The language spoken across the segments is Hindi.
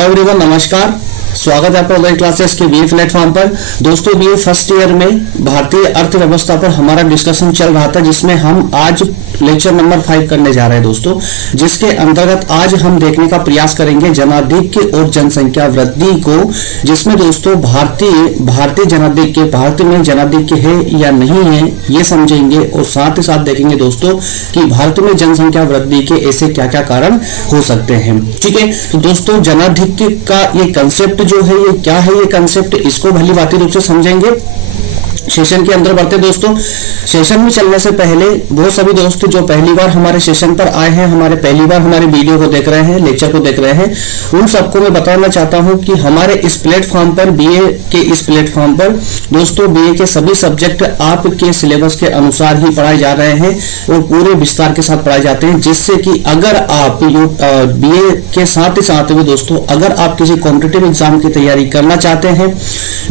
हेलो एवरीवन, नमस्कार। स्वागत है आपका ऑनलाइन क्लासेस के बीए प्लेटफॉर्म पर। दोस्तों, बीए फर्स्ट ईयर में भारतीय अर्थव्यवस्था पर हमारा डिस्कशन चल रहा था, जिसमें हम आज लेक्चर नंबर 5 करने जा रहे हैं दोस्तों, जिसके अंतर्गत आज हम देखने का प्रयास करेंगे जनाधिक्य और जनसंख्या वृद्धि को, जिसमें दोस्तों भारतीय जनाधिक्य, भारत में जनाधिक्य है या नहीं है ये समझेंगे, और साथ ही साथ देखेंगे दोस्तों कि भारत में जनसंख्या वृद्धि के ऐसे क्या क्या कारण हो सकते हैं। ठीक है, तो दोस्तों जनाधिक्य का ये कंसेप्ट जो है, ये क्या है, ये कंसेप्ट, इसको भली भांति रूप से समझेंगे। सेशन के अंदर बढ़ते दोस्तों। सेशन में चलने से पहले वो सभी दोस्त जो पहली बार हमारे सेशन पर आए हैं, पहली बार हमारे वीडियो को देख रहे हैं, लेक्चर को देख रहे हैं, उन सबको मैं बताना चाहता हूं कि हमारे इस प्लेटफॉर्म पर, बीए के इस प्लेटफॉर्म पर दोस्तों बीए के सभी सब्जेक्ट आपके सिलेबस के अनुसार ही पढ़ाए जा रहे हैं और पूरे विस्तार के साथ पढ़ाए जाते हैं, जिससे कि अगर आप बीए के साथ ही साथ में दोस्तों अगर आप किसी कॉम्पिटिटिव एग्जाम की तैयारी करना चाहते हैं,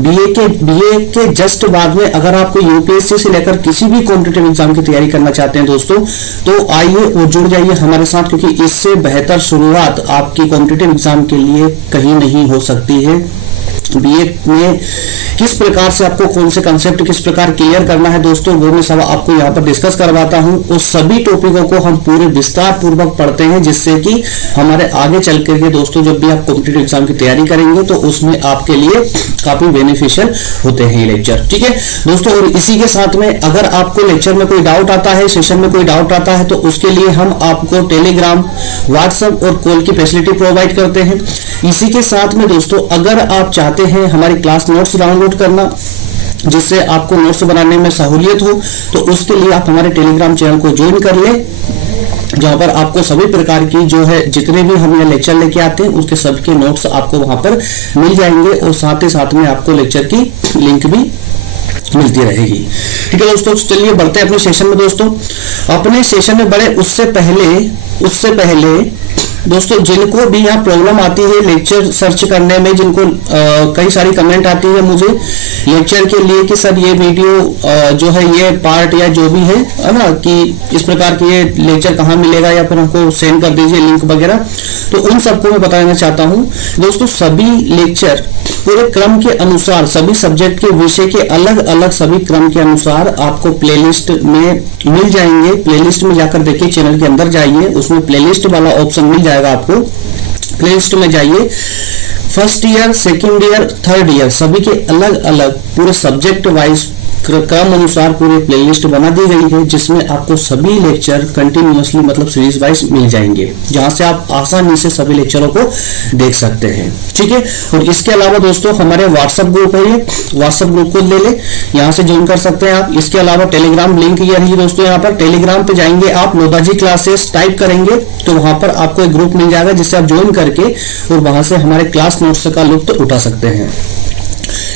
बीए के जस्ट बाद में अगर आपको यूपीएससी से लेकर किसी भी कॉम्पिटिटिव एग्जाम की तैयारी करना चाहते हैं दोस्तों, तो आइए और जुड़ जाइए हमारे साथ, क्योंकि इससे बेहतर शुरुआत आपकी कॉम्पिटिटिव एग्जाम के लिए कहीं नहीं हो सकती है। बीए में किस प्रकार से आपको कौन से कंसेप्ट किस प्रकार क्लियर करना है दोस्तों, वो मैं सब आपको यहाँ पर डिस्कस करवाता हूँ। उस सभी टॉपिकों को हम पूरे विस्तार पूर्वक पढ़ते हैं, जिससे कि हमारे आगे चल करके दोस्तों जब भी आप कॉम्पिटिटिव एग्जाम की तैयारी करेंगे तो उसमें आपके लिए काफी बेनिफिशियल होते हैं ये लेक्चर। ठीक है दोस्तों, और इसी के साथ में अगर आपको लेक्चर में कोई डाउट आता है, सेशन में कोई डाउट आता है, तो उसके लिए हम आपको टेलीग्राम, व्हाट्सएप और कॉल की फैसिलिटी प्रोवाइड करते हैं। इसी के साथ में दोस्तों अगर आप चाहते हैं हमारी क्लास नोट्स डाउनलोड करना, जिससे आपको नोट्स बनाने में सहूलियत हो, तो उसके लिए आप हमारे टेलीग्राम चैनल को ज्वाइन कर लें, जहां पर आपको सभी प्रकार की जो है जितने भी हम ये लेक्चर लेके आते हैं उसके सबके नोट्स आपको वहां पर मिल जाएंगे, और साथ ही साथ में आपको लेक्चर की लिंक भी मिलती रहेगी। ठीक है दोस्तों, चलिए बढ़ते हैं अपने सेशन में दोस्तों। अपने सेशन में बढ़े उससे पहले दोस्तों जिनको भी यहाँ प्रॉब्लम आती है लेक्चर सर्च करने में, जिनको कई सारी कमेंट आती है मुझे लेक्चर के लिए कि सर ये वीडियो जो है ये पार्ट या जो भी है ना, कि इस प्रकार की ये लेक्चर कहाँ मिलेगा, या फिर हमको सेंड कर दीजिए लिंक वगैरह, तो उन सबको मैं बताना चाहता हूँ दोस्तों। सभी लेक्चर पूरे क्रम के अनुसार, सभी सब्जेक्ट के विषय के अलग अलग सभी क्रम के अनुसार आपको प्लेलिस्ट में मिल जाएंगे। प्लेलिस्ट में जाकर देखिए, चैनल के अंदर जाइए, उसमें प्लेलिस्ट वाला ऑप्शन मिल जाएगा आपको। प्लेलिस्ट में जाइए, first year, second year, third year सभी के अलग अलग पूरे सब्जेक्ट वाइज क्रम अनुसार पूरी प्लेलिस्ट बना दी गई है, जिसमें आपको सभी लेक्चर कंटिन्यूअसली मतलब सीरीज वाइज मिल जाएंगे, जहां से आप आसानी से सभी लेक्चरों को देख सकते हैं। ठीक है, और इसके अलावा दोस्तों हमारे व्हाट्सएप ग्रुप है, ये व्हाट्सएप ग्रुप को ले ले, यहाँ से ज्वाइन कर सकते हैं आप। इसके अलावा टेलीग्राम लिंक ये रही दोस्तों, यहाँ पर टेलीग्राम पे जाएंगे आप, लोधाजी क्लासेस टाइप करेंगे तो वहां पर आपको एक ग्रुप मिल जाएगा, जिससे आप ज्वाइन करके और वहां से हमारे क्लास नोट्स का लुत्फ उठा सकते हैं।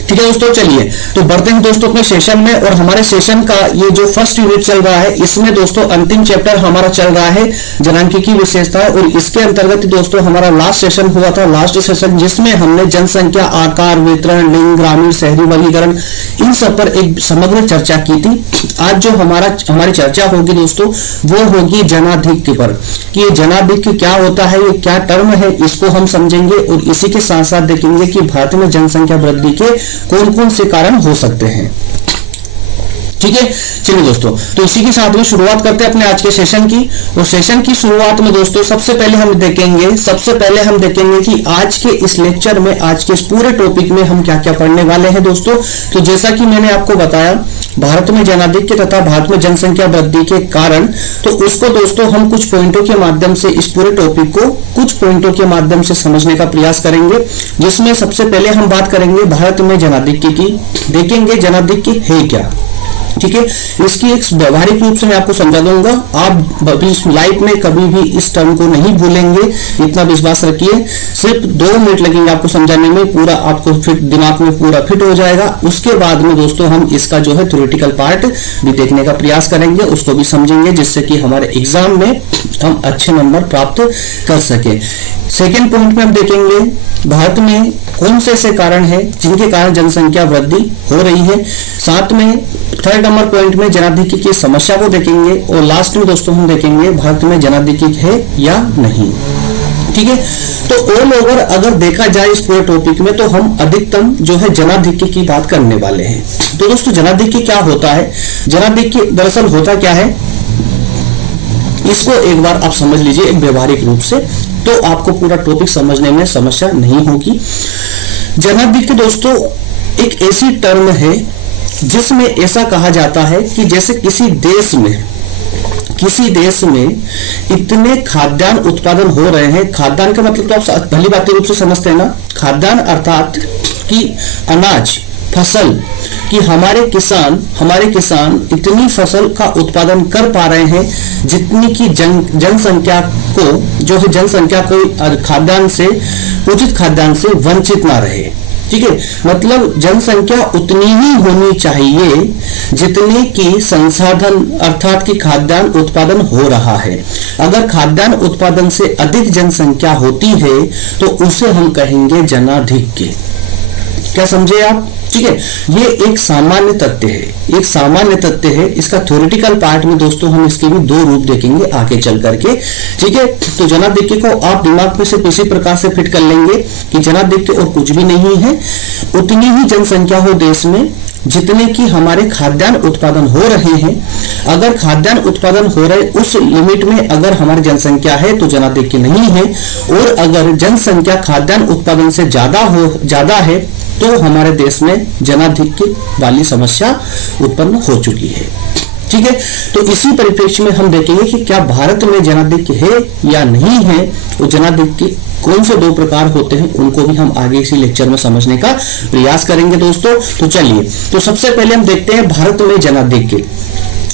ठीक है दोस्तों, चलिए तो बढ़ते हैं दोस्तों अपने सेशन में। और हमारे सेशन का ये जो फर्स्ट यूनिट चल रहा है, इसमें दोस्तों अंतिम चैप्टर हमारा चल रहा है जनांकी की विशेषता, और इसके अंतर्गत दोस्तों हमारा लास्ट सेशन हुआ था, लास्ट सेशन जिसमें हमने जनसंख्या, आकार, वितरण, लिंग, ग्रामीण, शहरी वर्गीकरण, इन सब पर एक समग्र चर्चा की थी। आज जो हमारी चर्चा होगी दोस्तों वो होगी जनाधिक्य पर, कि ये जनाधिक्य क्या होता है, ये क्या टर्म है, इसको हम समझेंगे, और इसी के साथ साथ देखेंगे कि भारत में जनसंख्या वृद्धि के कौन कौन से कारण हो सकते हैं। ठीक है, चलिए दोस्तों, तो इसी के साथ में शुरुआत करते हैं अपने आज के सेशन की। और सेशन की शुरुआत में दोस्तों सबसे पहले हम देखेंगे कि आज के इस लेक्चर में, आज के इस पूरे टॉपिक में हम क्या क्या पढ़ने वाले हैं दोस्तों। तो जैसा कि मैंने आपको बताया भारत में जनाधिक्य तथा भारत में जनसंख्या वृद्धि के कारण, तो उसको दोस्तों हम कुछ पॉइंटों के माध्यम से, इस पूरे टॉपिक को कुछ पॉइंटों के माध्यम से समझने का प्रयास करेंगे, जिसमें सबसे पहले हम बात करेंगे भारत में जनाधिक्य की। देखेंगे जनाधिक्य है क्या। ठीक है, इसकी एक व्यवहारिक रूप से मैं आपको समझा दूंगा, आप लाइफ में कभी भी इस टर्म को नहीं भूलेंगे, इतना विश्वास रखिए। सिर्फ 2 मिनट लगेंगे आपको समझाने में, पूरा आपको फिट दिमाग में पूरा फिट हो जाएगा। उसके बाद में दोस्तों हम इसका जो है थ्योरेटिकल पार्ट भी देखने का प्रयास करेंगे, उसको भी समझेंगे, जिससे कि हमारे एग्जाम में हम अच्छे नंबर प्राप्त कर सके। सेकेंड पॉइंट में हम देखेंगे भारत में कौन से ऐसे कारण है जिनके कारण जनसंख्या वृद्धि हो रही है। साथ में थर्ड नंबर पॉइंट में जनाधिक्य की समस्या को देखेंगे, और लास्ट में दोस्तों हम देखेंगे भारत में जनाधिक्य है या नहीं। ठीक है, तो ऑल ओवर अगर देखा जाए इस पूरे टॉपिक में तो हम अधिकतम जो है जनाधिक्य की बात करने वाले हैं। तो दोस्तों जनाधिक्य क्या होता है? जनाधिक्य दरअसल होता क्या है, इसको एक बार आप समझ लीजिए एक व्यवहारिक रूप से, तो आपको पूरा टॉपिक समझने में समस्या नहीं होगी। जनाधिक्य दोस्तों एक ऐसी टर्म है जिसमें ऐसा कहा जाता है कि जैसे किसी देश में इतने खाद्यान्न उत्पादन हो रहे हैं, खाद्यान्न का मतलब तो आप भली बातें रूप से समझते हैं ना, खाद्यान्न अर्थात कि अनाज, फसल कि हमारे किसान इतनी फसल का उत्पादन कर पा रहे हैं जितनी की जनसंख्या को खाद्यान्न से, उचित खाद्यान्न से वंचित ना रहे। ठीक है, मतलब जनसंख्या उतनी ही होनी चाहिए जितने की संसाधन अर्थात कि खाद्यान्न उत्पादन हो रहा है। अगर खाद्यान्न उत्पादन से अधिक जनसंख्या होती है तो उसे हम कहेंगे जनाधिक्य। क्या समझे आप? ठीक है, ये एक सामान्य तथ्य है। इसका थ्योरेटिकल पार्ट में दोस्तों हम इसके भी दो रूप देखेंगे आगे चल करके। ठीक है, तो जनाधिक्य को आप दिमाग में सिर्फ इसी प्रकार से फिट कर लेंगे कि जनाधिक्य और कुछ भी नहीं है, उतनी ही जनसंख्या हो देश में जितने की हमारे खाद्यान्न उत्पादन हो रहे हैं। अगर खाद्यान्न उत्पादन हो रहे उस लिमिट में अगर हमारी जनसंख्या है तो जनाधिक्य नहीं है, और अगर जनसंख्या खाद्यान्न उत्पादन से ज्यादा है तो हमारे देश में जनाधिक्य वाली समस्या उत्पन्न हो चुकी है। ठीक है, तो इसी परिप्रेक्ष्य में हम देखेंगे कि क्या भारत में जनाधिक्य है या नहीं है, और जनाधिक्य कौन से दो प्रकार होते हैं उनको भी हम आगे इसी लेक्चर में समझने का प्रयास करेंगे दोस्तों। तो चलिए, तो सबसे पहले हम देखते हैं भारत में जनाधिक्य।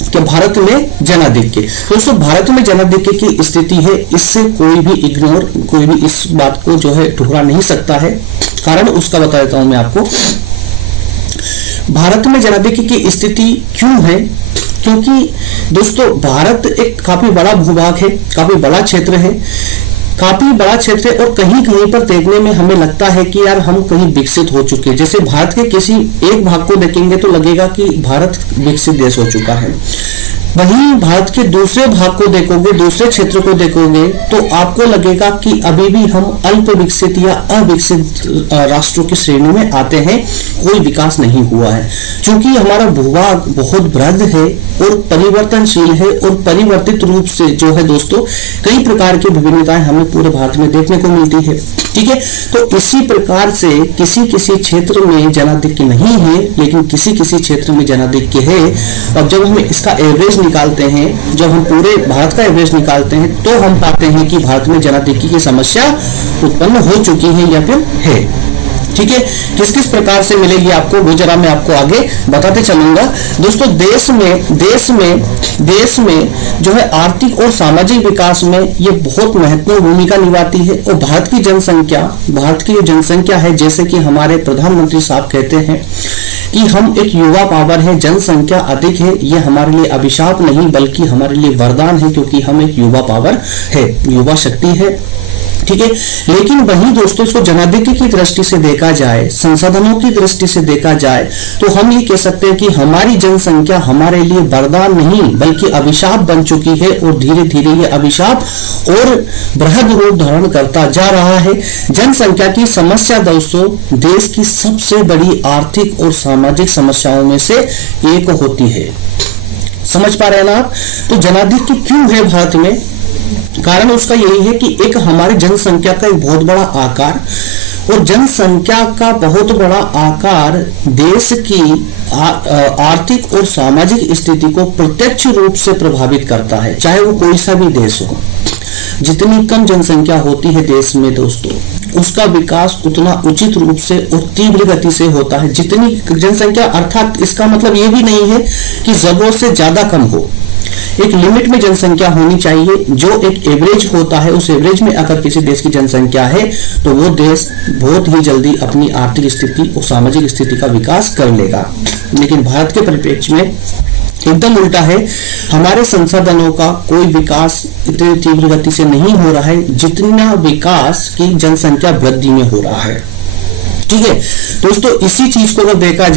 कि भारत में जनाधिक्य, दोस्तों भारत में जनाधिक्य की स्थिति है, इससे कोई भी इस बात को जो है ठुकरा नहीं सकता है। कारण उसका बता देता हूं मैं आपको। भारत में जनाधिक्य की स्थिति क्यों है? क्योंकि दोस्तों भारत एक काफी बड़ा भूभाग है, काफी बड़ा क्षेत्र है, और कहीं कहीं पर देखने में हमें लगता है कि यार हम कहीं विकसित हो चुके हैं। जैसे भारत के किसी एक भाग को देखेंगे तो लगेगा कि भारत विकसित देश हो चुका है, वहीं भारत के दूसरे भाग को देखोगे, दूसरे क्षेत्र को देखोगे तो आपको लगेगा कि अभी भी हम अल्प विकसित या अविकसित राष्ट्रों की श्रेणी में आते हैं, कोई विकास नहीं हुआ है। क्योंकि हमारा भूभाग बहुत बृहद है और परिवर्तनशील है, और परिवर्तित रूप से जो है दोस्तों कई प्रकार की विभिन्नताएं हमें पूरे भारत में देखने को मिलती है। ठीक है, तो इसी प्रकार से किसी क्षेत्र में जनाधिक्य नहीं है, लेकिन किसी क्षेत्र में जनाधिक्य है। अब जब हम इसका एवरेज निकालते हैं, जब हम पूरे भारत का एवरेज निकालते हैं तो हम पाते हैं कि भारत में जनाधिक्य की समस्या उत्पन्न हो चुकी है या फिर है। ठीक है, किस प्रकार से मिलेगी आपको वो जरा मैं आपको आगे बताते चलूंगा। दोस्तों देश में जो है आर्थिक और सामाजिक विकास में ये बहुत महत्वपूर्ण भूमिका निभाती है। और भारत की जो जनसंख्या है, जैसे कि हमारे प्रधानमंत्री साहब कहते हैं कि हम एक युवा पावर है, जनसंख्या अधिक है, ये हमारे लिए अभिशाप नहीं बल्कि हमारे लिए वरदान है, क्योंकि हम एक युवा पावर है, युवा शक्ति है। ठीक है, लेकिन वहीं दोस्तों इसको जनाधिक्य की दृष्टि से देखा जाए, संसाधनों की दृष्टि से देखा जाए तो हम ये कह सकते हैं कि हमारी जनसंख्या हमारे लिए वरदान नहीं बल्कि अभिशाप बन चुकी है, और धीरे धीरे ये अभिशाप और बृहद रूप धारण करता जा रहा है। जनसंख्या की समस्या दोस्तों देश की सबसे बड़ी आर्थिक और सामाजिक समस्याओं में से एक होती है। समझ पा रहे हैं ना आप? तो जनाधिक्य क्यों है भारत में? कारण उसका यही है कि एक हमारी जनसंख्या का एक बहुत बड़ा आकार, और जनसंख्या का बहुत बड़ा आकार देश की आर्थिक और सामाजिक स्थिति को प्रत्यक्ष रूप से प्रभावित करता है, चाहे वो कोई सा भी देश हो। जितनी कम जनसंख्या होती है देश में दोस्तों, उसका विकास उतना उचित रूप से और तीव्र गति से होता है। जितनी जनसंख्या अर्थात इसका मतलब ये भी नहीं है कि जरूरत से ज्यादा कम हो, एक लिमिट में जनसंख्या होनी चाहिए, जो एक एवरेज होता है। उस एवरेज में अगर किसी देश की जनसंख्या है तो वो देश बहुत ही जल्दी अपनी आर्थिक स्थिति और सामाजिक स्थिति का विकास कर लेगा। लेकिन भारत के परिप्रेक्ष्य में एकदम उल्टा है, हमारे संसाधनों का कोई विकास इतनी तीव्र गति से नहीं हो रहा है जितना विकास की जनसंख्या वृद्धि में हो रहा है। ठीक है दोस्तों, इसी चीज को अगर देखा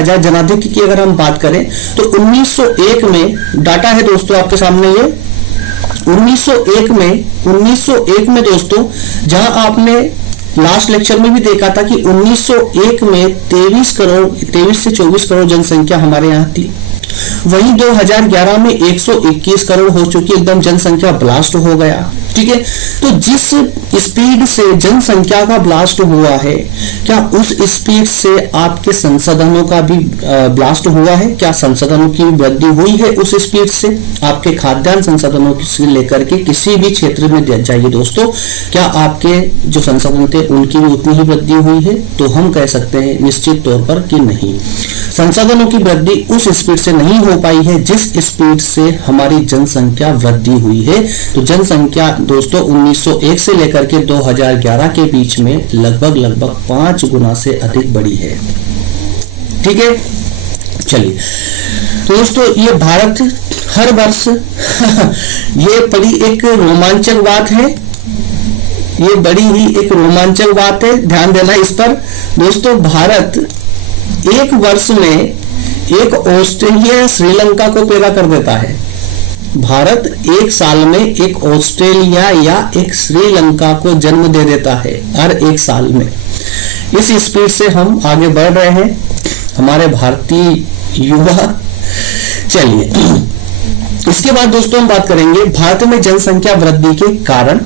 जाए जनाधिक्य की अगर हम बात करें तो 1901 में डाटा है दोस्तों आपके सामने, ये 1901 में दोस्तों, जहां आपने लास्ट लेक्चर में भी देखा था कि 1901 में 23 से 24 करोड़ जनसंख्या हमारे यहाँ थी। वहीं 2011 में 121 करोड़ हो चुकी, एकदम जनसंख्या ब्लास्ट हो गया। ठीक है, तो जिस स्पीड से जनसंख्या का ब्लास्ट हुआ है, क्या उस स्पीड से आपके संसाधनों का भी ब्लास्ट हुआ है? क्या संसाधनों की वृद्धि हुई है उस स्पीड से? आपके खाद्यान्न संसाधनों से लेकर के किसी भी क्षेत्र में जाइए दोस्तों, क्या आपके जो संसाधन थे उनकी भी उतनी ही वृद्धि हुई है? तो हम कह सकते हैं निश्चित तौर पर कि नहीं, संसाधनों की वृद्धि उस स्पीड से नहीं हो पाई है जिस स्पीड से हमारी जनसंख्या वृद्धि हुई है। तो जनसंख्या दोस्तों 1901 से लेकर के 2011 के बीच में लगभग 5 गुना से अधिक बढ़ी है। ठीक है, चलिए तो दोस्तों ये भारत हर वर्ष ये बड़ी एक रोमांचक बात है, ये बड़ी ही एक रोमांचक बात है, ध्यान देना इस पर दोस्तों। भारत एक वर्ष में एक ऑस्ट्रेलिया श्रीलंका को पैदा कर देता है। भारत एक साल में एक ऑस्ट्रेलिया या एक श्रीलंका को जन्म दे देता है हर एक साल में। इस स्पीड से हम आगे बढ़ रहे हैं हमारे भारतीय युवा। चलिए इसके बाद दोस्तों हम बात करेंगे भारत में जनसंख्या वृद्धि के कारण।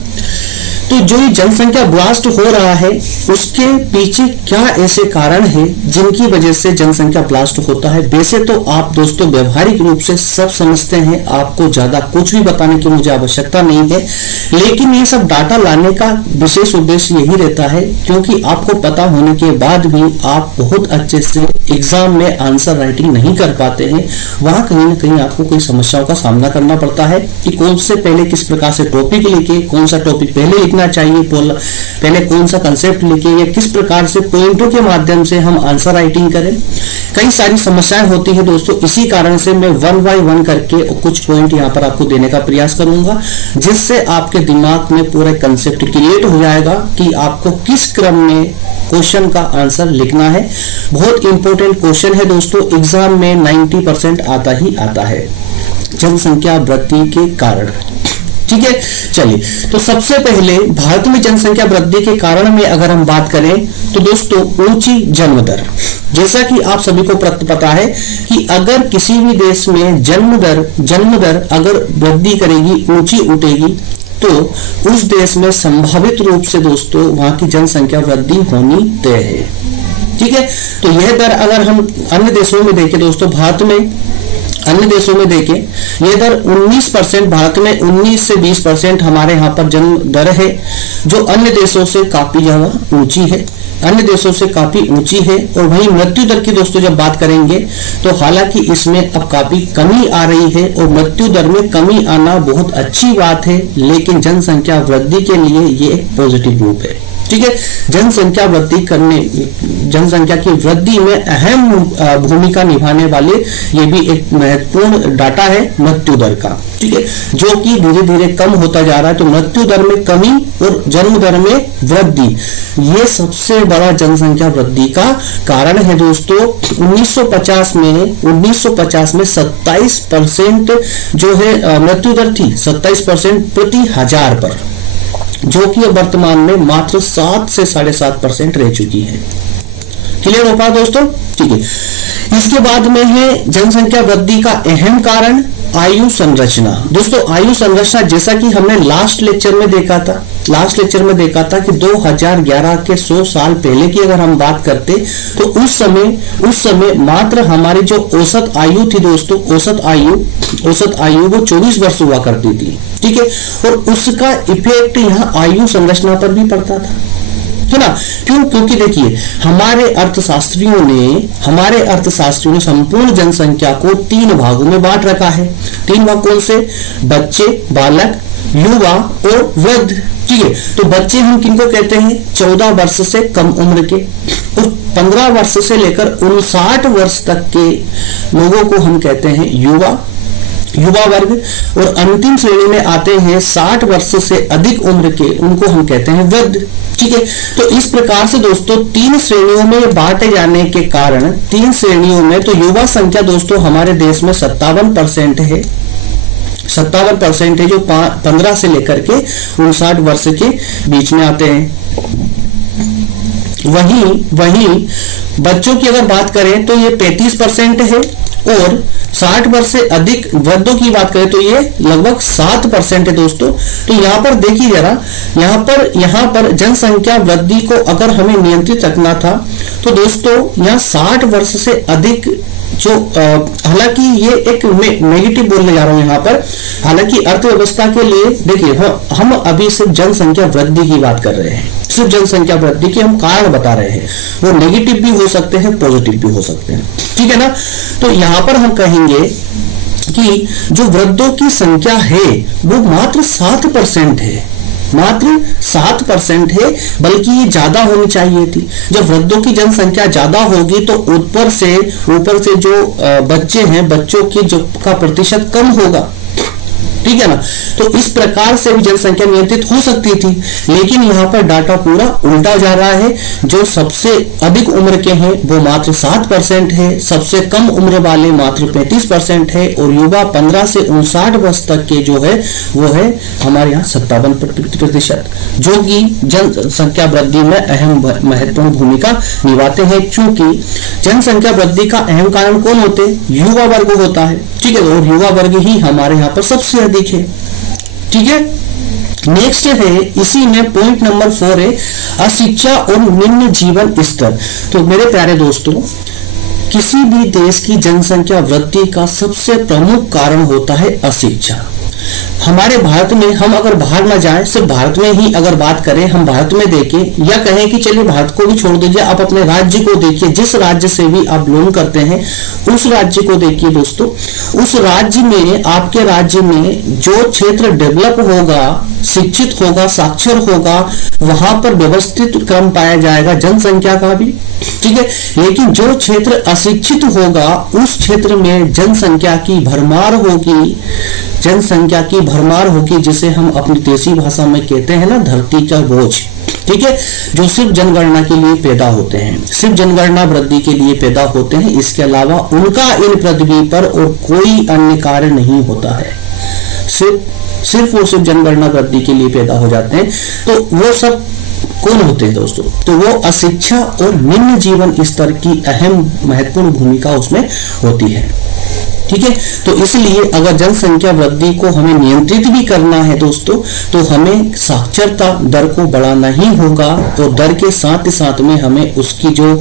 तो जो ये जनसंख्या ब्लास्ट हो रहा है उसके पीछे क्या ऐसे कारण हैं जिनकी वजह से जनसंख्या ब्लास्ट होता है? वैसे तो आप दोस्तों व्यवहारिक रूप से सब समझते हैं, आपको ज्यादा कुछ भी बताने की मुझे आवश्यकता नहीं है, लेकिन ये सब डाटा लाने का विशेष उद्देश्य यही रहता है क्योंकि आपको पता होने के बाद भी आप बहुत अच्छे से एग्जाम में आंसर राइटिंग नहीं कर पाते हैं। वहां कहीं ना कहीं आपको कोई समस्याओं का सामना करना पड़ता है कि कौन से पहले किस प्रकार से टॉपिक लिखे, कौन सा टॉपिक पहले लिखना चाहिए, पहले कौन सा कंसेप्ट लिखे, या किस प्रकार से पॉइंटों के माध्यम से हम आंसर राइटिंग करें। कई सारी समस्याएं होती है दोस्तों, इसी कारण से मैं 1 बाय 1 करके कुछ पॉइंट यहाँ पर आपको देने का प्रयास करूंगा, जिससे आपके दिमाग में पूरा कंसेप्ट क्रिएट हो जाएगा कि आपको किस क्रम में क्वेश्चन का आंसर लिखना है। बहुत इंपॉर्टेंट क्वेश्चन है दोस्तों, एग्जाम में 90% आता ही आता है जनसंख्या वृद्धि के कारण। ठीक है, चलिए तो सबसे पहले भारत में जनसंख्या वृद्धि के कारण में अगर हम बात करें तो दोस्तों ऊंची जन्म दर। जैसा कि आप सभी को पता है कि अगर किसी भी देश में जन्म दर अगर वृद्धि करेगी, ऊंची उठेगी, तो उस देश में संभावित रूप से दोस्तों वहां की जनसंख्या वृद्धि होनी तय है। ठीक है, तो यह दर अगर हम अन्य देशों में देखें दोस्तों, भारत में अन्य देशों में देखें यह दर 19%, भारत में 19 से 20% हमारे यहाँ पर जन्म दर है, जो अन्य देशों से काफी ज्यादा ऊंची है, अन्य देशों से काफी ऊंची है। और वहीं मृत्यु दर की दोस्तों जब बात करेंगे तो हालांकि इसमें अब काफी कमी आ रही है और मृत्यु दर में कमी आना बहुत अच्छी बात है, लेकिन जनसंख्या वृद्धि के लिए ये एक पॉजिटिव रूप है। ठीक है, जनसंख्या की वृद्धि में अहम भूमिका निभाने वाले ये भी एक महत्वपूर्ण डाटा है मृत्यु दर का। ठीक है, जो कि धीरे धीरे कम होता जा रहा है। तो मृत्यु दर में कमी और जन्म दर में वृद्धि, ये सबसे बड़ा जनसंख्या वृद्धि का कारण है दोस्तों। 1950 में 27% जो है मृत्यु दर थी, 27% प्रति हजार पर, जो कि वर्तमान में मात्र 7 से 7.5% रह चुकी है। क्लियर हो पाया दोस्तों? ठीक है, इसके बाद में है जनसंख्या वृद्धि का अहम कारण आयु संरचना। दोस्तों आयु संरचना जैसा कि हमने लास्ट लेक्चर में देखा था कि 2011 के 100 साल पहले की अगर हम बात करते तो उस समय मात्र हमारी जो औसत आयु थी दोस्तों, औसत आयु वो 24 वर्ष हुआ करती थी। ठीक है, और उसका इफेक्ट यहाँ आयु संरचना पर भी पड़ता था, है ना? क्यों? क्योंकि देखिए हमारे अर्थशास्त्रियों ने संपूर्ण जनसंख्या को 3 भागों में बांट रखा है। 3 भाग कौन से? बच्चे, बालक, युवा और वृद्ध। ठीक है, तो बच्चे हम किनको कहते हैं? 14 वर्ष से कम उम्र के, और 15 वर्ष से लेकर 59 वर्ष तक के लोगों को हम कहते हैं युवा वर्ग, और अंतिम श्रेणी में आते हैं 60 वर्ष से अधिक उम्र के, उनको हम कहते हैं वृद्ध। ठीक है, तो इस प्रकार से दोस्तों 3 श्रेणियों में बांटे जाने के कारण 3 श्रेणियों में तो युवा संख्या दोस्तों हमारे देश में 57% है। 57% है जो 15 से लेकर के 59 वर्ष के बीच में आते हैं। वहीं बच्चों की अगर बात करें तो ये 35% है, और 60 वर्ष से अधिक वृद्धों की बात करें तो ये लगभग 7% है दोस्तों। तो यहाँ पर देखिए जरा, यहाँ पर जनसंख्या वृद्धि को अगर हमें नियंत्रित रखना था तो दोस्तों यहाँ 60 वर्ष से अधिक जो हालांकि ये एक नेगेटिव बोलने जा रहा हूं यहाँ पर, हालांकि अर्थव्यवस्था के लिए देखिए हम अभी सिर्फ जनसंख्या वृद्धि की बात कर रहे हैं, सिर्फ जनसंख्या वृद्धि के हम कारण बता रहे हैं, वो नेगेटिव भी हो सकते हैं, पॉजिटिव भी हो सकते हैं, ठीक है ना। तो यहाँ पर हम कहेंगे कि जो वृद्धों की संख्या है वो मात्र 7% है, मात्र 7% है, बल्कि ये ज्यादा होनी चाहिए थी। जब वृद्धों की जनसंख्या ज्यादा होगी तो ऊपर से जो बच्चे हैं, बच्चों की जो का प्रतिशत कम होगा, ठीक है ना। तो इस प्रकार से भी जनसंख्या नियंत्रित हो सकती थी, लेकिन यहाँ पर डाटा पूरा उल्टा जा रहा है। जो सबसे अधिक उम्र के हैं वो मात्र 7% है, सबसे कम उम्र वाले मात्र 35% है, और युवा 15 से 59 वर्ष तक के जो है वो है हमारे यहाँ 57%, जो कि जनसंख्या वृद्धि में अहम महत्वपूर्ण भूमिका निभाते हैं। चूंकि जनसंख्या वृद्धि का अहम कारण कौन होते हैं? युवा वर्ग होता है, ठीक है, और युवा वर्ग ही हमारे यहाँ पर सबसे अधिक है, ठीक है। नेक्स्ट है, इसी में पॉइंट नंबर 4 है अशिक्षा और निम्न जीवन स्तर। तो मेरे प्यारे दोस्तों, किसी भी देश की जनसंख्या वृद्धि का सबसे प्रमुख कारण होता है अशिक्षा। हमारे भारत में, हम अगर बाहर ना जाएं, सिर्फ भारत में ही अगर बात करें, हम भारत में देखें, या कहें कि चलिए भारत को भी छोड़ दीजिए, आप अपने राज्य को देखिए, जिस राज्य से भी आप बिलोंग करते हैं उस राज्य को देखिए दोस्तों। उस राज्य में, आपके राज्य में जो क्षेत्र डेवलप होगा, शिक्षित होगा, साक्षर होगा, वहां पर व्यवस्थित क्रम पाया जाएगा जनसंख्या का भी, ठीक है। लेकिन जो क्षेत्र अशिक्षित होगा उस क्षेत्र में जनसंख्या की भरमार होगी, जनसंख्या की भरमार होगी, जिसे हम अपनी देसी भाषा में कहते हैं ना, धरती का बोझ, ठीक है, जो सिर्फ जनगणना के लिए पैदा होते हैं, सिर्फ जनगणना वृद्धि के लिए पैदा होते हैं। इसके अलावा उनका इन पृथ्वी पर और कोई अन्य कार्य नहीं होता है, सिर्फ वो सिर्फ जनगणना वृद्धि के लिए पैदा हो जाते हैं। तो वो सब कौन होते हैं दोस्तों? तो वो अशिक्षा और निम्न जीवन स्तर की अहम महत्वपूर्ण भूमिका उसमें होती है, ठीक है। तो इसलिए अगर जनसंख्या वृद्धि को हमें नियंत्रित भी करना है दोस्तों, तो हमें साक्षरता दर को बढ़ाना ही होगा, और दर के साथ ही साथ में हमें उसकी जो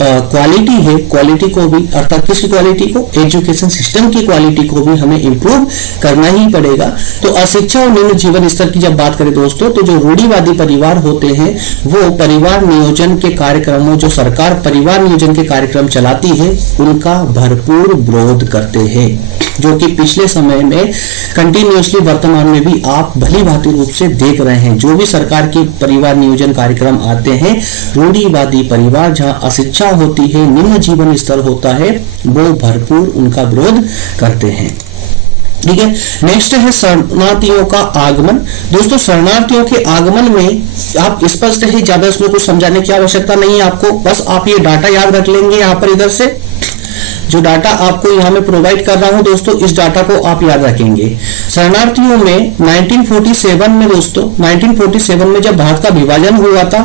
क्वालिटी है, क्वालिटी को भी, अर्थात किसकी क्वालिटी को, एजुकेशन सिस्टम की क्वालिटी को भी हमें इंप्रूव करना ही पड़ेगा। तो अशिक्षा और निम्न जीवन स्तर की जब बात करें दोस्तों, तो जो रूढ़िवादी परिवार होते हैं वो परिवार नियोजन के कार्यक्रमों, जो सरकार परिवार नियोजन के कार्यक्रम चलाती है, उनका भरपूर विरोध करते हैं, जो कि पिछले समय में कंटिन्यूअसली वर्तमान में भी आप भली भांति रूप से देख रहे हैं। जो भी सरकार की परिवार नियोजन कार्यक्रम आते हैं, रूढ़िवादी परिवार जहां अशिक्षा होती है, निम्न जीवन स्तर होता है, वो भरपूर उनका विरोध करते हैं, ठीक है। नेक्स्ट है शरणार्थियों का आगमन। दोस्तों, शरणार्थियों के आगमन में आप स्पष्ट है, ज्यादा इसमें कुछ समझाने की आवश्यकता नहीं है आपको, बस आप ये डाटा याद रख लेंगे। यहाँ पर इधर से जो डाटा आपको यहाँ में प्रोवाइड कर रहा हूं दोस्तों, इस डाटा को आप याद रखेंगे। शरणार्थियों में 1947 में दोस्तों, 1947 में जब भारत का विभाजन हुआ था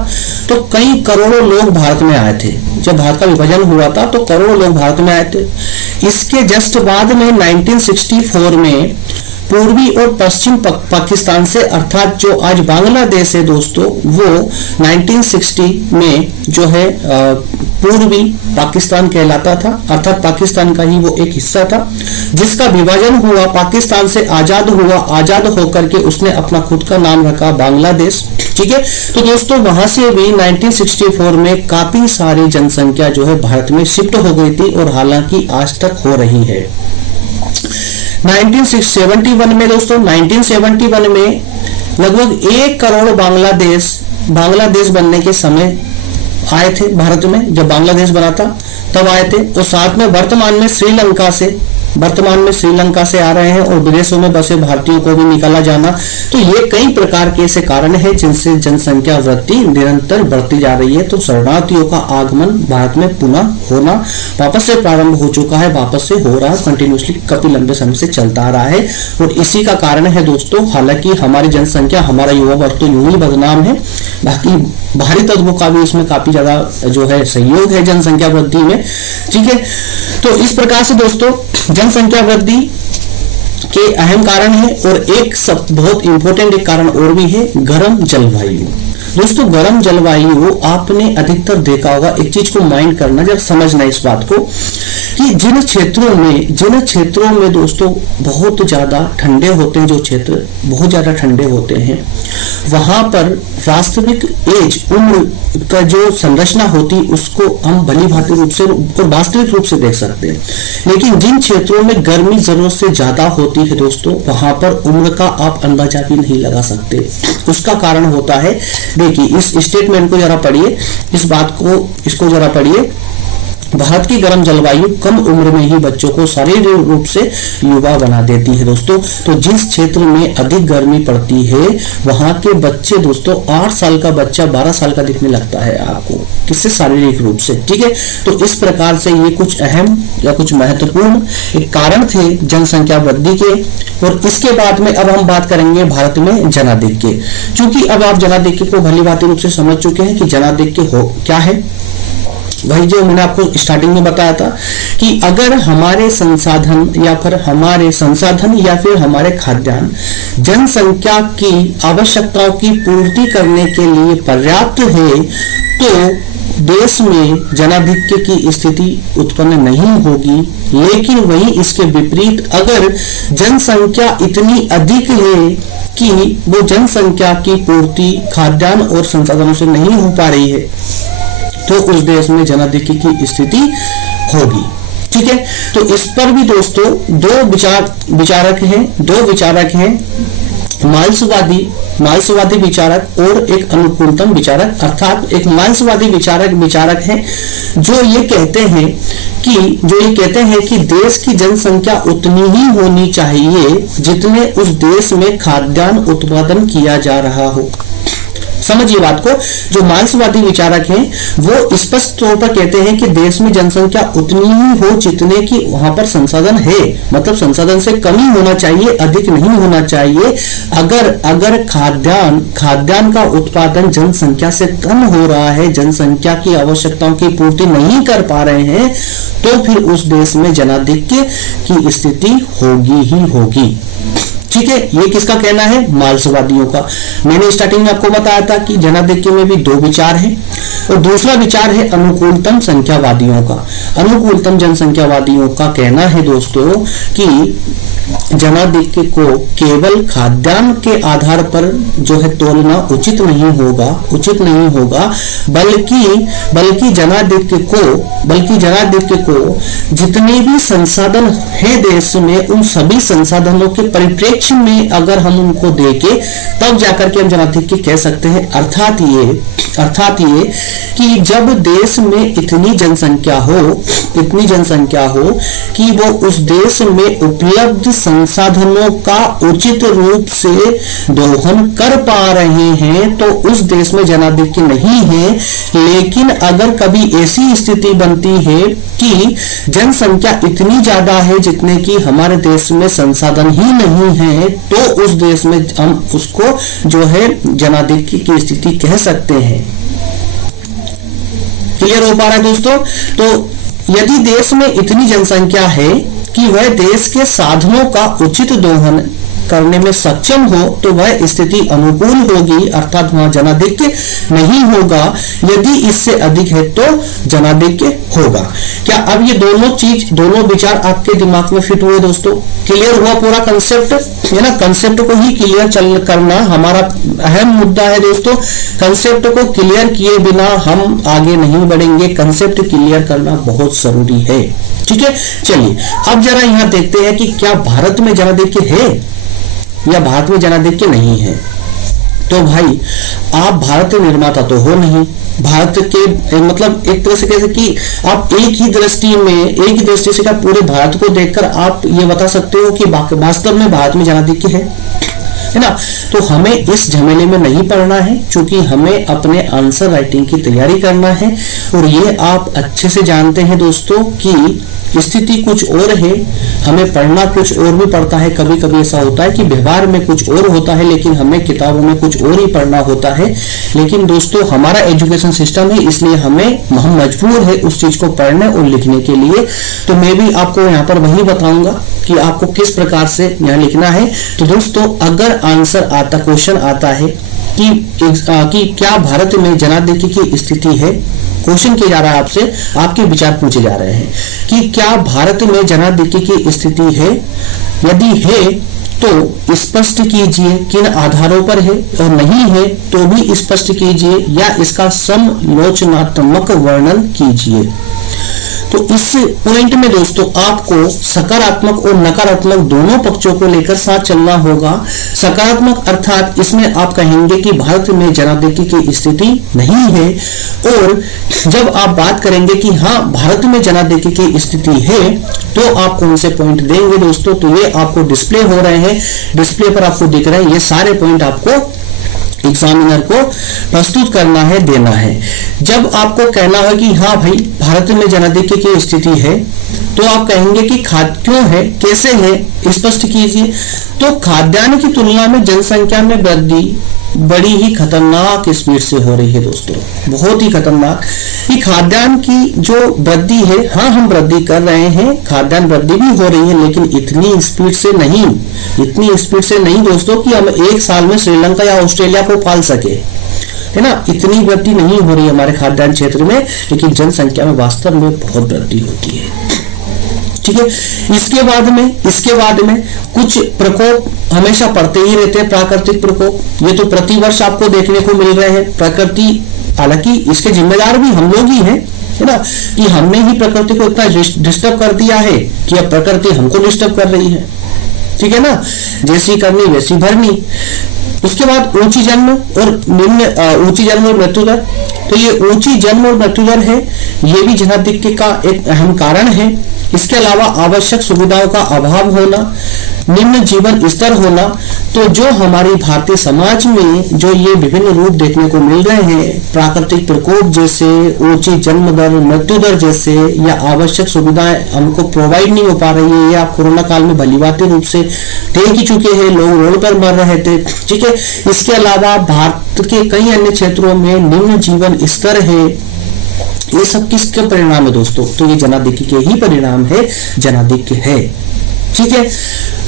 तो कई करोड़ों लोग भारत में आए थे। जब भारत का विभाजन हुआ था तो करोड़ों लोग भारत में आए थे। इसके जस्ट बाद में 1964 में पूर्वी और पश्चिम पाकिस्तान से, अर्थात जो आज बांग्लादेश है दोस्तों, वो 1960 में जो है पूर्वी पाकिस्तान कहलाता था, अर्थात पाकिस्तान का ही वो एक हिस्सा था, जिसका विभाजन हुआ, पाकिस्तान से आजाद हुआ, आजाद होकर के उसने अपना खुद का नाम रखा बांग्लादेश, ठीक है। तो दोस्तों, वहां से भी 1964 में काफी सारी जनसंख्या जो है भारत में शिफ्ट हो गई थी, और हालांकि आज तक हो रही है। 1971 में दोस्तों, 1971 में लगभग 1 करोड़ बांग्लादेश बनने के समय आए थे भारत में। जब बांग्लादेश बना था तब आए थे, और साथ में वर्तमान में श्रीलंका से वर्तमान में श्रीलंका से आ रहे हैं और विदेशों में बसे भारतीयों को भी निकाला जाना। तो ये कई प्रकार के ऐसे कारण है जिनसे जनसंख्या वृद्धि निरंतर बढ़ती जा रही है। तो शरणार्थियों का आगमन भारत में पुनः होना वापस से प्रारंभ हो चुका है, वापस से हो रहा है, कंटिन्यूसली काफी लंबे समय से चलता आ रहा है। और इसी का कारण है दोस्तों, हालांकि हमारी जनसंख्या, हमारा युवा वर्ग तो यूं ही बदनाम है, बाकी बाहरी तत्वों का भी इसमें काफी ज्यादा जो है सहयोग है जनसंख्या वृद्धि में। ठीक है, तो इस प्रकार से दोस्तों जनसंख्या वृद्धि के अहम कारण है। और एक सब बहुत इंपॉर्टेंट एक कारण और भी है, गर्म जलवायु। दोस्तों गर्म जलवायु आपने अधिकतर देखा होगा, एक चीज को माइंड करना, जब समझना इस बात को कि जिन क्षेत्रों में दोस्तों बहुत ज्यादा ठंडे होते हैं, जो क्षेत्र बहुत ज्यादा ठंडे होते हैं, वहां पर वास्तविक उम्र का जो संरचना होती उसको हम भली भांति रूप से और वास्तविक रूप से देख सकते हैं। लेकिन जिन क्षेत्रों में गर्मी जरूरत से ज्यादा होती है दोस्तों, वहां पर उम्र का आप अंदाजा भी नहीं लगा सकते। उसका कारण होता है, देखिए इस स्टेटमेंट को जरा पढ़िए, इसको जरा पढ़िए। भारत की गर्म जलवायु कम उम्र में ही बच्चों को शारीरिक रूप से युवा बना देती है दोस्तों। तो जिस क्षेत्र में अधिक गर्मी पड़ती है वहां के बच्चे दोस्तों, 8 साल का बच्चा 12 साल का दिखने लगता है आपको, किससे? शारीरिक रूप से। ठीक है, तो इस प्रकार से ये कुछ अहम या कुछ महत्वपूर्ण एक कारण थे जनसंख्या वृद्धि के। और इसके बाद में अब हम बात करेंगे भारत में जनाधिक्य। क्योंकि अब आप जनाधिक्य को भली भांति रूप से समझ चुके हैं कि जनाधिक्य क्या है। वही जो मैंने आपको स्टार्टिंग में बताया था कि अगर हमारे संसाधन या फिर हमारे खाद्यान्न जनसंख्या की आवश्यकताओं की पूर्ति करने के लिए पर्याप्त है, तो देश में जनाधिक्य की स्थिति उत्पन्न नहीं होगी। लेकिन वही इसके विपरीत, अगर जनसंख्या इतनी अधिक है कि वो जनसंख्या की पूर्ति खाद्यान्न और संसाधनों से नहीं हो पा रही है, तो उस देश में जनाधिक्य की स्थिति होगी। ठीक है, तो इस पर भी दोस्तों दो विचारक हैं, मार्क्सवादी विचारक और एक अनुकूलतम विचारक। अर्थात एक मार्क्सवादी विचारक हैं जो ये कहते हैं कि देश की जनसंख्या उतनी ही होनी चाहिए जितने उस देश में खाद्यान्न उत्पादन किया जा रहा हो। समझिए बात को, जो मार्क्सवादी विचारक हैं वो स्पष्ट तौर पर कहते हैं कि देश में जनसंख्या उतनी ही हो जितने की वहां पर संसाधन है, मतलब संसाधन से कम ही होना चाहिए, अधिक नहीं होना चाहिए। अगर खाद्यान्न का उत्पादन जनसंख्या से कम हो रहा है, जनसंख्या की आवश्यकताओं की पूर्ति नहीं कर पा रहे हैं, तो फिर उस देश में जनाधिक्य की स्थिति होगी ही होगी। ठीक है, ये किसका कहना है? मार्क्सवादियों का। मैंने स्टार्टिंग में आपको बताया था कि जनाधिक्य में भी दो विचार है, और दूसरा विचार है अनुकूलतम संख्यावादियों का। अनुकूलतम जनसंख्यावादियों का कहना है दोस्तों कि जनाधिक्य को केवल खाद्यान्न के आधार पर जो है तोलना उचित नहीं होगा, बल्कि जनाधिक्य को जितने भी संसाधन है देश में, उन सभी संसाधनों के परिप्रेक्ष्य में अगर हम उनको देखें, तब जाकर के हम जनाधिक्य कह सकते हैं। अर्थात ये कि जब देश में इतनी जनसंख्या हो कि वो उस देश में उपलब्ध संसाधनों का उचित रूप से दोहन कर पा रहे हैं, तो उस देश में जनाधिक्य नहीं है। लेकिन अगर कभी ऐसी स्थिति बनती है कि जनसंख्या इतनी ज्यादा है जितने की हमारे देश में संसाधन ही नहीं है, तो उस देश में हम उसको जो है जनाधिक्य की स्थिति कह सकते हैं। क्लियर हो पा रहा है दोस्तों? तो यदि देश में इतनी जनसंख्या है कि वह देश के साधनों का उचित दोहन करने में सक्षम हो, तो वह स्थिति अनुकूल होगी, अर्थात वहां जनाधिक्य नहीं होगा। यदि इससे अधिक है तो जनाधिक्य होगा। क्या अब ये दोनों विचार आपके दिमाग में फिट हुए दोस्तों? क्लियर हुआ पूरा कंसेप्ट है ना? कंसेप्ट को ही क्लियर करना हमारा अहम मुद्दा है दोस्तों। कंसेप्ट को क्लियर किए बिना हम आगे नहीं बढ़ेंगे, कंसेप्ट क्लियर करना बहुत जरूरी है। ठीक है, चलिए अब जरा यहां देखते हैं कि क्या भारत में जनाधिक्य है या भारत में जनाधिक्य नहीं है। तो भाई आप भारतीय निर्माता तो हो नहीं, भारत के मतलब एक तरह से कैसे कि आप एक ही दृष्टि से क्या पूरे भारत को देखकर आप ये बता सकते हो कि वास्तव में भारत में जनाधिक्य है ना। तो हमें इस झमेले में नहीं पढ़ना है, क्योंकि हमें अपने आंसर राइटिंग की तैयारी करना है। और ये आप अच्छे से जानते हैं दोस्तों कि स्थिति कुछ और है, हमें पढ़ना कुछ और भी पड़ता है। कभी कभी ऐसा होता है कि व्यवहार में कुछ और होता है, लेकिन हमें किताबों में कुछ और ही पढ़ना होता है। लेकिन दोस्तों हमारा एजुकेशन सिस्टम है, इसलिए हम मजबूर है उस चीज को पढ़ने और लिखने के लिए। तो मैं भी आपको यहाँ पर वही बताऊंगा कि आपको किस प्रकार से यहाँ लिखना है। तो दोस्तों अगर क्वेश्चन आता है कि क्या भारत में जनाधिक्य की स्थिति है, क्वेश्चन किया जा रहा है आपसे, आपके विचार पूछे जा रहे हैं कि क्या भारत में जनाधिक्य की स्थिति है, यदि है तो स्पष्ट कीजिए किन आधारों पर है, और नहीं है तो भी स्पष्ट कीजिए या इसका समालोचनात्मक वर्णन कीजिए। तो इस पॉइंट में दोस्तों आपको सकारात्मक और नकारात्मक दोनों पक्षों को लेकर साथ चलना होगा। सकारात्मक अर्थात इसमें आप कहेंगे कि भारत में जनाधिक्य की स्थिति नहीं है, और जब आप बात करेंगे कि हाँ भारत में जनाधिक्य की स्थिति है, तो आप कौन से पॉइंट देंगे दोस्तों। तो ये आपको डिस्प्ले हो रहे हैं, डिस्प्ले पर आपको दिख रहे हैं, ये सारे पॉइंट आपको एग्जामिनर को प्रस्तुत करना है, देना है। जब आपको कहना है कि हाँ भाई भारत में जनाधिक्य की स्थिति है, तो आप कहेंगे कि क्यों है, कैसे है, स्पष्ट कीजिए। तो खाद्यान्न की तुलना में जनसंख्या में वृद्धि बड़ी ही खतरनाक स्पीड से हो रही है दोस्तों, बहुत ही खतरनाक। कि खाद्यान्न की जो वृद्धि है, हाँ हम वृद्धि कर रहे हैं, खाद्यान्न वृद्धि भी हो रही है, लेकिन इतनी स्पीड से नहीं दोस्तों कि हम एक साल में श्रीलंका या ऑस्ट्रेलिया को पाल सके, है ना। इतनी वृद्धि नहीं हो रही हमारे खाद्यान्न क्षेत्र में, लेकिन जनसंख्या में वास्तव में बहुत वृद्धि होती है। ठीक है, इसके बाद में कुछ प्रकोप हमेशा पड़ते ही रहते हैं, प्राकृतिक प्रकोप। ये तो प्रतिवर्ष आपको देखने को मिल रहे हैं। प्रकृति, हालांकि इसके जिम्मेदार भी हम लोग ही हैं, है ना, कि हमने ही प्रकृति को इतना डिस्टर्ब कर दिया है कि अब प्रकृति हमको डिस्टर्ब कर रही है। ठीक है ना, जैसी करनी वैसी भरनी। उसके बाद ऊंची जन्म और मृत्यु दर। तो ये ऊंची जन्म और मृत्यु दर है, ये भी जनाधिक्य का एक अहम कारण है। इसके अलावा आवश्यक सुविधाओं का अभाव होना, निम्न जीवन स्तर होना। तो जो हमारी भारतीय समाज में जो ये विभिन्न रूप देखने को मिल रहे हैं, प्राकृतिक प्रकोप जैसे, ऊंची जन्म दर, मृत्यु दर जैसे, या आवश्यक सुविधाएं हमको प्रोवाइड नहीं हो पा रही है, या कोरोना काल में भलीभांति रूप से देख ही चुके हैं, लोग रोड पर मर रहे थे। ठीक है, इसके अलावा भारत के कई अन्य क्षेत्रों में निम्न जीवन स्तर है। ये सब किसके परिणाम है दोस्तों, तो ये जनाधिक्य के ही परिणाम है, जनाधिक्य है। ठीक है,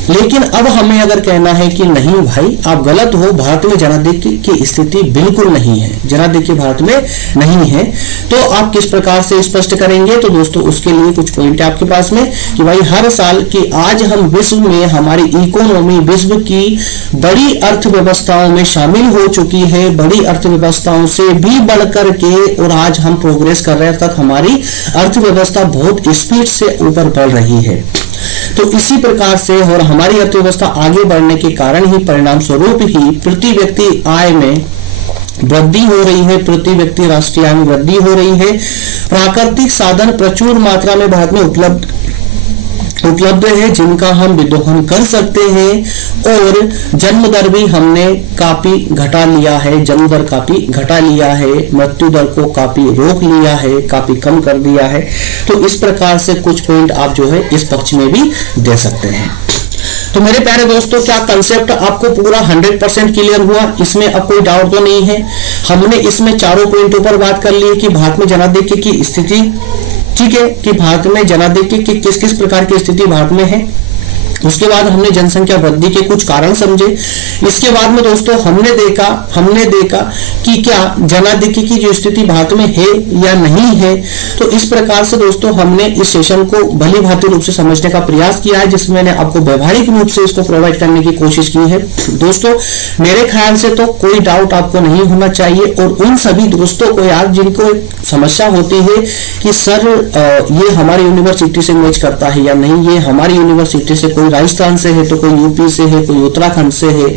लेकिन अब हमें अगर कहना है कि नहीं भाई आप गलत हो, भारत में जनाधिक्य की स्थिति बिल्कुल नहीं है, जनाधिक्य भारत में नहीं है, तो आप किस प्रकार से स्पष्ट करेंगे। तो दोस्तों उसके लिए कुछ पॉइंट है आपके पास में कि भाई हर साल की आज हम विश्व में, हमारी इकोनॉमी विश्व की बड़ी अर्थव्यवस्थाओं में शामिल हो चुकी है, बड़ी अर्थव्यवस्थाओं से भी बढ़कर के, और आज हम प्रोग्रेस कर रहे हैं, अर्थात हमारी अर्थव्यवस्था बहुत स्पीड से ऊपर बढ़ रही है। तो इसी प्रकार से और हमारी अर्थव्यवस्था आगे बढ़ने के कारण ही, परिणाम स्वरूप ही प्रति व्यक्ति आय में वृद्धि हो रही है, प्रति व्यक्ति राष्ट्रीय आय में वृद्धि हो रही है। प्राकृतिक साधन प्रचुर मात्रा में भारत में उपलब्ध है, जिनका हम विदोहन कर सकते हैं। और जन्म दर भी हमने काफी घटा लिया है, जन्म दर काफी घटा लिया है, मृत्यु दर को काफी रोक लिया है, काफी कम कर दिया है। तो इस प्रकार से कुछ पॉइंट आप जो है इस पक्ष में भी दे सकते हैं। तो मेरे प्यारे दोस्तों, क्या कंसेप्ट आपको पूरा 100% क्लियर हुआ? इसमें अब कोई डाउट तो नहीं है। हमने इसमें चारों पॉइंटों पर बात कर ली कि भारत में जनाधिक्य की स्थिति, ठीक है, कि भारत में जनाधिक्य की किस किस प्रकार की स्थिति भारत में है। उसके बाद हमने जनसंख्या वृद्धि के कुछ कारण समझे। इसके बाद में दोस्तों हमने देखा कि क्या जनाधिक्य की जो स्थिति भारत में है या नहीं है। तो इस प्रकार से दोस्तों हमने इस सेशन को भली भांति रूप से समझने का प्रयास किया है, जिसमें मैंने आपको व्यवहारिक रूप से इसको प्रोवाइड करने की कोशिश की है। दोस्तों मेरे ख्याल से तो कोई डाउट आपको नहीं होना चाहिए। और उन सभी दोस्तों को यार जिनको समस्या होती है कि सर ये हमारी यूनिवर्सिटी से मैच करता है या नहीं, ये हमारी यूनिवर्सिटी से कोई राजस्थान से है, तो कोई यूपी से है, कोई उत्तराखंड से है,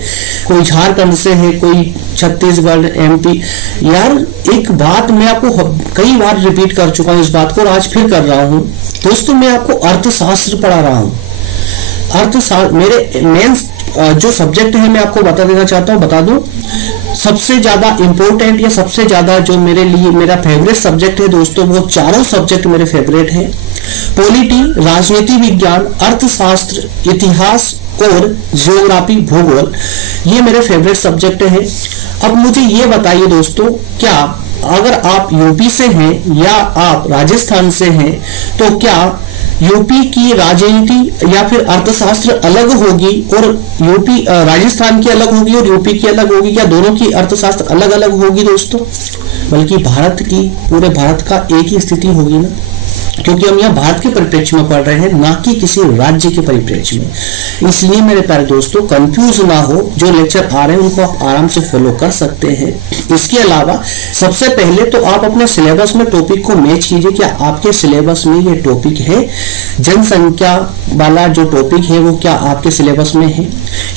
कोई झारखंड से है, कोई छत्तीसगढ़, एमपी। यार एक बात मैं आपको कई बार रिपीट कर चुका हूं इस बात को, और आज फिर कर रहा हूं दोस्तों, मैं आपको अर्थशास्त्र पढ़ा रहा हूं। अर्थशास्त्र मेरे मेन जो सब्जेक्ट है, मैं आपको बता देना चाहता हूं, बता दूं सबसे ज्यादा इंपॉर्टेंट या सबसे ज्यादा जो मेरे लिए मेरा फेवरेट सब्जेक्ट है दोस्तों, वो चारों सब्जेक्ट मेरे फेवरेट हैं। पॉलिटी, राजनीति विज्ञान, अर्थशास्त्र, इतिहास और जियोग्राफी, भूगोल, ये मेरे फेवरेट सब्जेक्ट है। अब मुझे ये बताइए दोस्तों, क्या अगर आप यूपी से हैं या आप राजस्थान से हैं, तो क्या यूपी की राजनीति या फिर अर्थशास्त्र अलग होगी और यूपी राजस्थान की अलग होगी और यूपी की अलग होगी, या दोनों की अर्थशास्त्र अलग अलग होगी दोस्तों? बल्कि भारत की, पूरे भारत का एक ही स्थिति होगी ना, क्योंकि हम यहाँ भारत के परिप्रेक्ष्य में पढ़ रहे हैं, ना कि किसी राज्य के परिप्रेक्ष्य में। इसलिए मेरे प्यारे दोस्तों कंफ्यूज ना हो, जो लेक्चर आ रहे हैं उनको आप आराम से फॉलो कर सकते हैं। इसके अलावा सबसे पहले तो आप अपने सिलेबस में टॉपिक को मैच कीजिए, क्या आपके सिलेबस में ये टॉपिक है, जनसंख्या वाला जो टॉपिक है वो क्या आपके सिलेबस में है?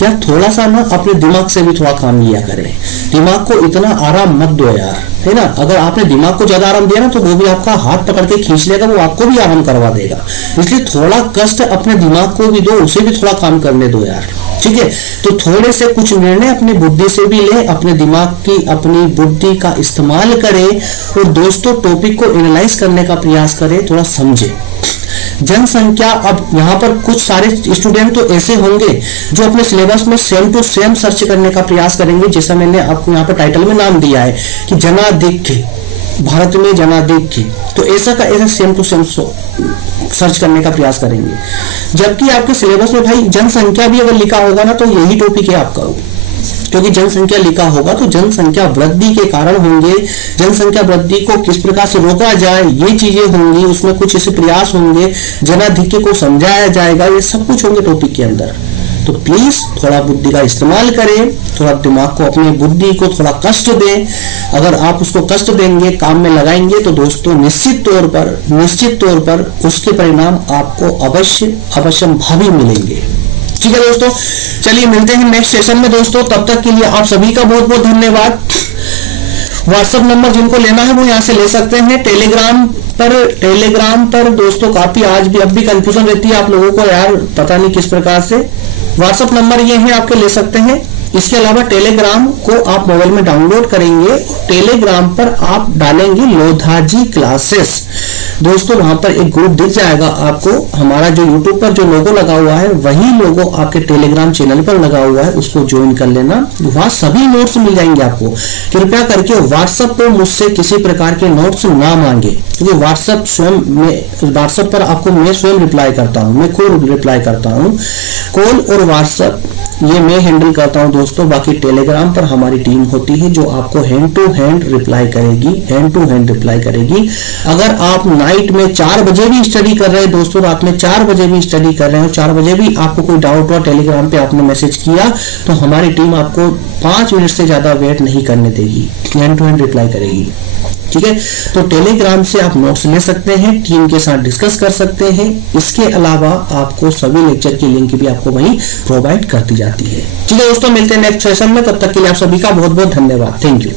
या थोड़ा सा ना अपने दिमाग से भी थोड़ा काम लिया करें, दिमाग को इतना आराम मत दो यार, है ना। अगर आपने दिमाग को ज्यादा आराम दिया ना, तो वो भी आपका हाथ पकड़ के खींच लेगा, वो आपको भी आराम करवा देगा। इसलिए थोड़ा कष्ट अपने दिमाग को भी दो, उसे भी थोड़ा काम करने दो यार, ठीक है। तो थोड़े से कुछ निर्णय अपनी बुद्धि से भी ले, अपने दिमाग की, अपनी बुद्धि का इस्तेमाल करें, और दोस्तों टॉपिक को एनालाइज करने का प्रयास करें, थोड़ा समझे। जनसंख्या, अब यहाँ पर कुछ सारे स्टूडेंट तो ऐसे होंगे जो अपने सिलेबस में सेम टू सेम सर्च करने का प्रयास करेंगे, जैसा मैंने आपको यहाँ पर टाइटल में नाम दिया है कि जनाधिक्य, भारत में जनाधिक्य, तो ऐसा का ऐसा सेम टू सेम सर्च करने का प्रयास करेंगे। जबकि आपके सिलेबस में भाई जनसंख्या भी अगर लिखा होगा ना, तो यही टॉपिक है आपका, क्योंकि जनसंख्या लिखा होगा तो जनसंख्या वृद्धि के कारण होंगे, जनसंख्या वृद्धि को किस प्रकार से रोका जाए ये चीजें होंगी, उसमें कुछ ऐसे प्रयास होंगे, जनाधिक्य को समझाया जाएगा, ये सब कुछ होंगे टॉपिक के अंदर। तो प्लीज थोड़ा बुद्धि का इस्तेमाल करें, थोड़ा दिमाग को, अपनी बुद्धि को थोड़ा कष्ट दें। अगर आप उसको कष्ट देंगे, काम में लगाएंगे, तो दोस्तों निश्चित तौर पर उसके परिणाम आपको अवश्य भावी मिलेंगे। ठीक है दोस्तों, चलिए मिलते हैं नेक्स्ट सेशन में दोस्तों। तब तक के लिए आप सभी का बहुत बहुत धन्यवाद। व्हाट्सएप नंबर जिनको लेना है वो यहाँ से ले सकते हैं। टेलीग्राम पर दोस्तों काफी आज भी अब भी कंफ्यूजन रहती है आप लोगों को यार, पता नहीं किस प्रकार से। व्हाट्सएप नंबर ये है, आपके ले सकते हैं। इसके अलावा टेलीग्राम को आप मोबाइल में डाउनलोड करेंगे, टेलीग्राम पर आप डालेंगे लोधाजी क्लासेस, दोस्तों वहां पर एक ग्रुप दिख जाएगा आपको। हमारा जो यूट्यूब पर जो लोगो लगा हुआ है वही लोगो आपके टेलीग्राम चैनल पर लगा हुआ है, उसको ज्वाइन कर लेना, वहां सभी नोट्स मिल जाएंगे आपको। कृपया करके व्हाट्सएप पर मुझसे किसी प्रकार के नोट्स ना मांगे, क्योंकि व्हाट्सएप पर आपको मैं स्वयं रिप्लाई करता हूँ, मैं खुद रिप्लाई करता हूँ। कॉल और व्हाट्सएप ये मैं हैंडल करता हूं दोस्तों, बाकी टेलीग्राम पर हमारी टीम होती है जो आपको हैंड टू हैंड रिप्लाई करेगी। अगर आप नाइट में 4 बजे भी स्टडी कर रहे हैं दोस्तों, रात में 4 बजे भी स्टडी कर रहे हो, 4 बजे भी आपको कोई डाउट हुआ, टेलीग्राम पे आपने मैसेज किया, तो हमारी टीम आपको 5 मिनट से ज्यादा वेट नहीं करने देगी, हैंड टू हैंड रिप्लाई करेगी। ठीक है, तो टेलीग्राम से आप नोट्स ले सकते हैं, टीम के साथ डिस्कस कर सकते हैं। इसके अलावा आपको सभी लेक्चर की लिंक भी आपको वहीं प्रोवाइड कर दी जाती है। ठीक है दोस्तों, मिलते हैं नेक्स्ट सेशन में, तब तक के लिए आप सभी का बहुत बहुत धन्यवाद। Thank you.